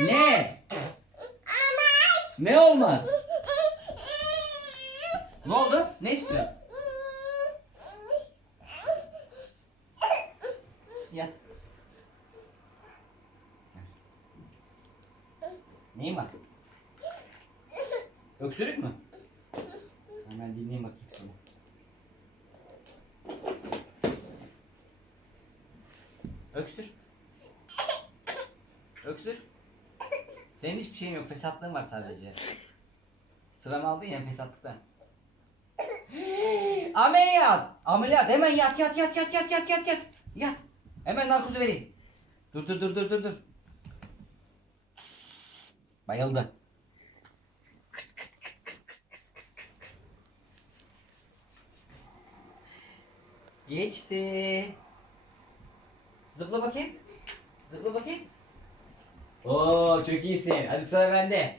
Ne? Ne olmaz? Ne oldu? Ne istiyorsun? Yat. Neyin var? Öksürük mü? Hemen dinleyeyim bakayım seni. Öksür. Öksür. Senin hiçbir şeyin yok. Fesatlığın var sadece. Sıramı aldın ya fesatlıktan. Ameliyat. Ameliyat. Hemen yat yat yat yat yat yat yat yat. Yat. Hemen narkozu vereyim. Dur dur dur dur dur dur. Bayıldı. Geçti. Zıpla bakayım. Zıpla bakayım. Oo çok iyisin. Hadi sıra bende.